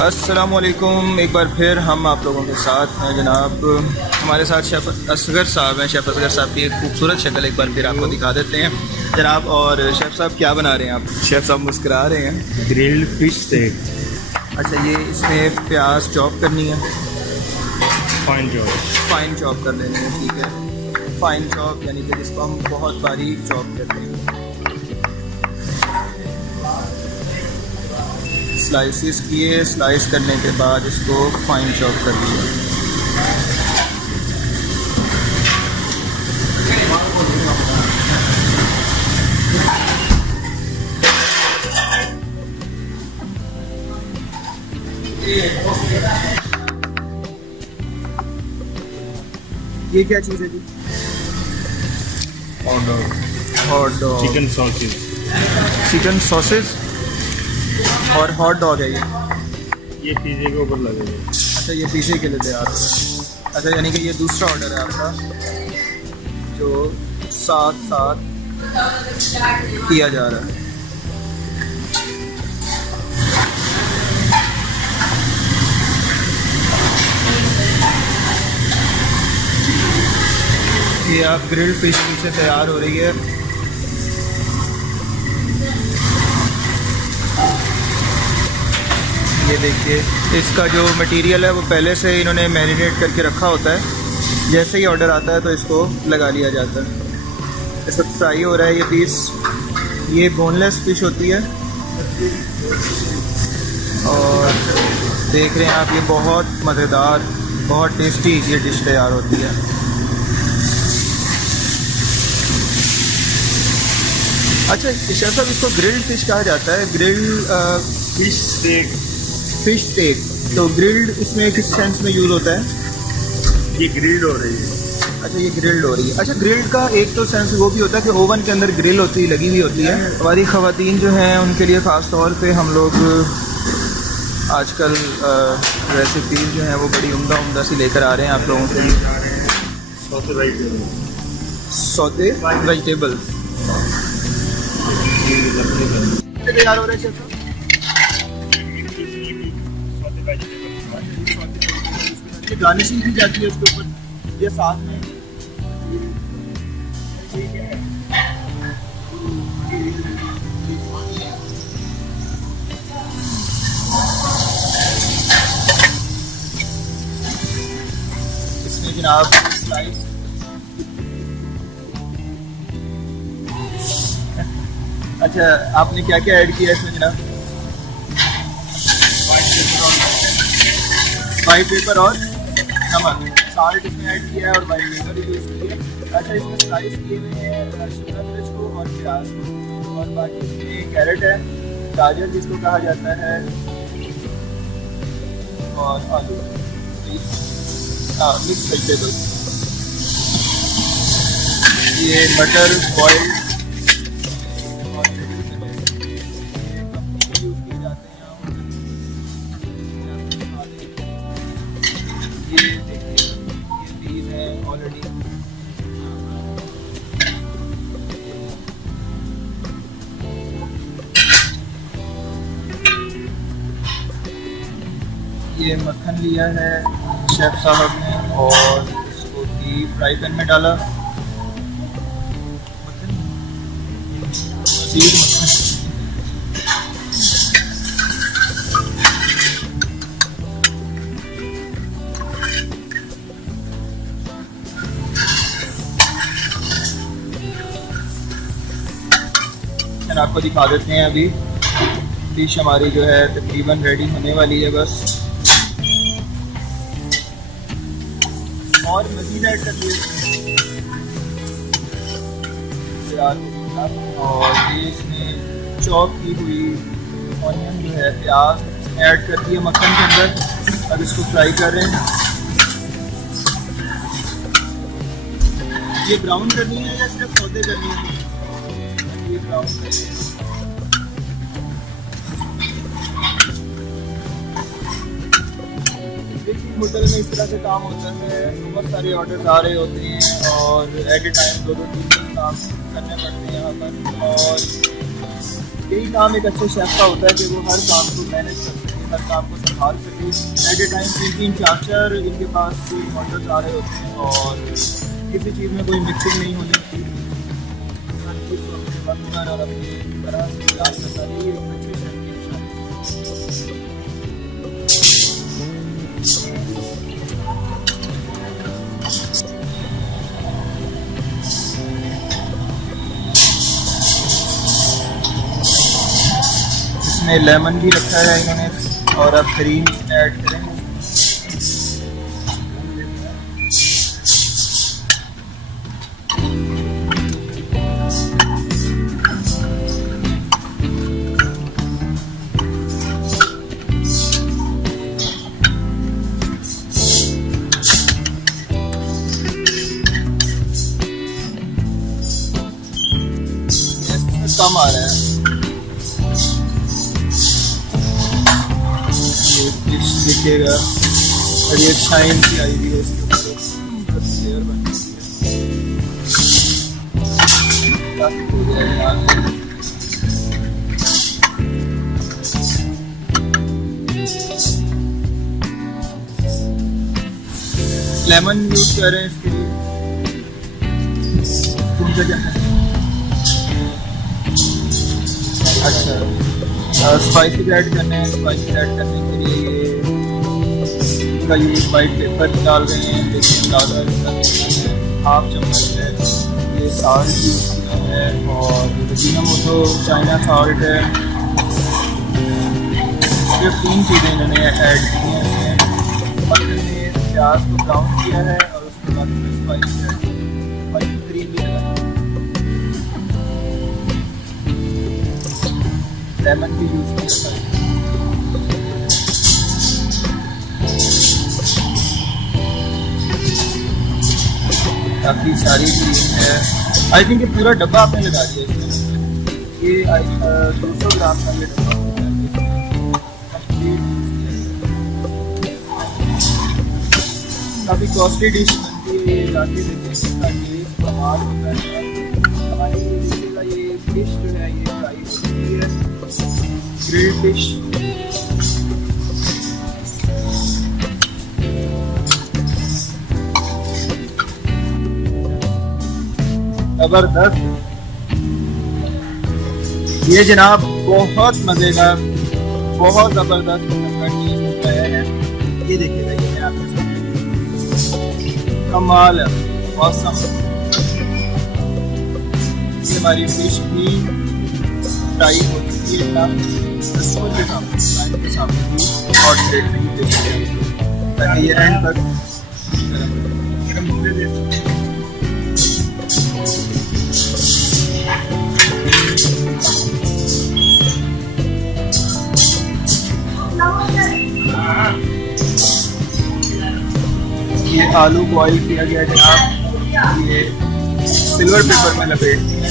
अस्सलामुअलैकुम। एक बार फिर हम आप लोगों के साथ हैं जनाब। हमारे साथ शेफ़ असगर साहब हैं। शेफ़ असगर साहब की एक खूबसूरत शक्ल एक बार फिर आपको दिखा देते हैं जनाब। और शेफ़ साहब क्या बना रहे हैं आप? शेफ़ साहब मुस्कुरा रहे हैं। ग्रिल्ड फिश स्टेक, अच्छा, ये इसमें प्याज चॉप करनी है, फाइन जॉब। फ़ाइन चॉप कर लेनी है, ठीक है। फ़ाइन चॉप यानी कि जिसको हम बहुत बारीक चॉप करते हैं। स्लाइसिस किए, स्लाइस करने के बाद इसको फ़ाइन चॉप कर दिया। ये क्या चीज़ है जी? Hot dog, hot dog, chicken sausage. Chicken sausage और हॉट डॉग है ये पिज़्ज़े के ऊपर लगेगा। अच्छा, ये पिज़्ज़े के लिए तैयार हो रहा है। अच्छा, यानी कि ये दूसरा ऑर्डर है आपका जो साथ साथ किया जा रहा है। ये आप ग्रिल्ड फिश पीछे तैयार हो रही है। ये देखिए, इसका जो मटेरियल है वो पहले से इन्होंने मैरिनेट करके रखा होता है। जैसे ही ऑर्डर आता है तो इसको लगा लिया जाता है। इस वक्त फ्राई हो रहा है ये पीस। ये बोनलेस फिश होती है और देख रहे हैं आप, ये बहुत मज़ेदार, बहुत टेस्टी ये डिश तैयार होती है। अच्छा शेफ साहब, इसको ग्रिल्ड फिश कहा जाता है, grilled fish steak, fish steak. तो ग्रिल्ड इसमें किस सेंस में यूज़ होता है? ये ग्रिल्ड हो रही है। अच्छा, ये ग्रिल्ड हो रही है। अच्छा, ग्रिल्ड का एक तो सेंस वो भी होता है कि ओवन के अंदर ग्रिल होती लगी हुई होती है। हमारी ख़वातीन जो हैं उनके लिए ख़ास तौर पे हम लोग आजकल रेसिपीज़ जो हैं वो बड़ी उम्दा उम्दा सी लेकर आ रहे हैं आप लोगों के लिए। सौते वेजिटेबल तैयार हो रहे हैं शेफ साहब। ये गार्निशिंग की जाती है उसके ऊपर, ये साथ में इसमें जनाब स्लाइस। अच्छा, आपने क्या क्या ऐड किया इसमें जनाब? वाइट पेपर और नमक, साल्ट इसमें ऐड किया है और वाइट पेपर भी यूज़ किया है। अच्छा, इसमें स्लाइस किए हुए हैं शिमला मिर्च को और प्याज को, और बाकी इसमें कैरेट है, गाजर जिसको कहा जाता है, और आलू, मिक्स वेजिटेबल। ये मटर बॉइल्ड यूज़ किए जाते हैं यहाँ। ये देखिए, ये पीस है ऑलरेडी। ये मक्खन लिया है शेफ साहब ने और इसको भी फ्राई पैन में डाला। मज़ीद मक्खन, आपको दिखा देते हैं। अभी डिश हमारी जो है तकरीबन रेडी होने वाली है बस, और मज़ीद ऐड कर दिए। और ये इसमें चॉप की हुई ऑनियन जो है, प्याज इसमें ऐड कर दिए मक्खन के अंदर। अब इसको फ्राई कर रहे हैं। ये ब्राउन करनी है या सिर्फ सौदे करनी है? ये ब्राउन करनी है। देखिए, होटल में इस तरह से काम होता है, बहुत सारे ऑर्डर आ रहे होते हैं और एट ए टाइम 2-2-3 काम करने पड़ते हैं यहाँ पर। और यही काम एक अच्छे शेफ़ का होता है कि वो हर काम को मैनेज कर सके। हर काम को संभाल सके। एट ए टाइम 3-4 इनके पास मॉडल्स आ रहे होते हैं और किसी चीज़ में कोई मिक्सिंग नहीं होनी होती, हर चीज़ को अपने वक्त पर और अपनी तरह से तैयार करता है। ये एक अच्छे शेफ की निशानी है। इसमें लेमन भी रखा है इन्होंने और अब क्रीम इसमें ऐड करेंगे। कम आ रहा है ये फिश दिखेगा और ये शाइन सी आई हुई है इसके ऊपर लेयर बन रही है। काफी हो गया है यार। लेमन यूज कर रहे हैं इसके लिए। तुमसे क्या है? अच्छा स्पाइसी ऐड करने हैं। स्पाइसी ऐड करने के लिए ये इसका यूज वाइट पेपर डाल रहे हैं, लेकिन ज़्यादा इसका हाफ चम्मच है। ये साल्ट यूज़ किया है और अजीनोमोटो चाइना साल्ट है। सिर्फ 3 चीज़ें इन्होंने ऐड की हैं इसमें। और इन्होंने प्याज को ब्राउन किया है और उसके बाद इसमें स्पाइसी ऐड की है। वाइट क्रीम भी लगा लेमन भी यूज किया है। काफ़ी सारी क्रीम है। आई थिंक ये पूरा डब्बा आपने लगा दिया इसमें। ये 200 ग्राम का ये डब्बा होता है। काफ़ी कॉस्टली डिश बनती है ये। जाके देखिए इसका टेस्ट कमाल होता है। हमारी ये फिश जो है ये फ्राई होती है, ग्रिल्ड फिश। जबरदस्त। ये जनाब बहुत मजे का, बहुत जबरदस्त है। ये देखिएगा, ये मैं आपके सामने कमाल है, मौसम। ये हमारी फिश भी फ्राई हो चुकी है रसूल के सामने भी हॉट प्लेट में ही देखिए ताकि ये एंड तक गर्म होने दे। ये आलू बॉईल किया गया जनाब, ये सिल्वर पेपर में लपेट दिया है।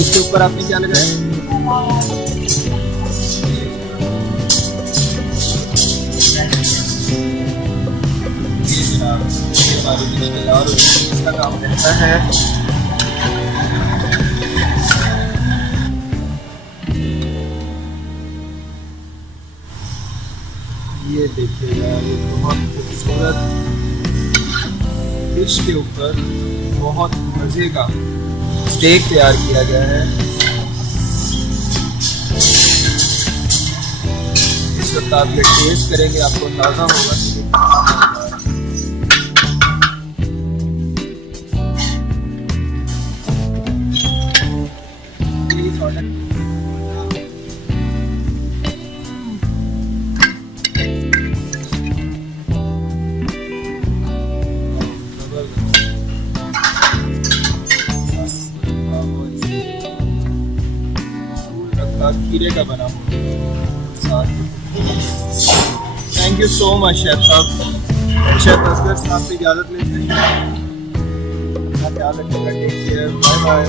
इसके ऊपर आपने क्या लगाया? ये जनाब हमारी डिश तैयार हो गई। इसका काम रहता है ये देखिएगा, ये बहुत खूबसूरत फिश के ऊपर बहुत मज़े का स्टेक तैयार किया गया है। इस वक्त आप ये टेस्ट करेंगे, आपको अंदाज़ा होगा कि खीरे का बना हुआ। Thank you so much chef साहब। शेफ असगर साहब से इजाज़त लेते हैं। अपना ख्याल रखिएगा। Take care, bye bye.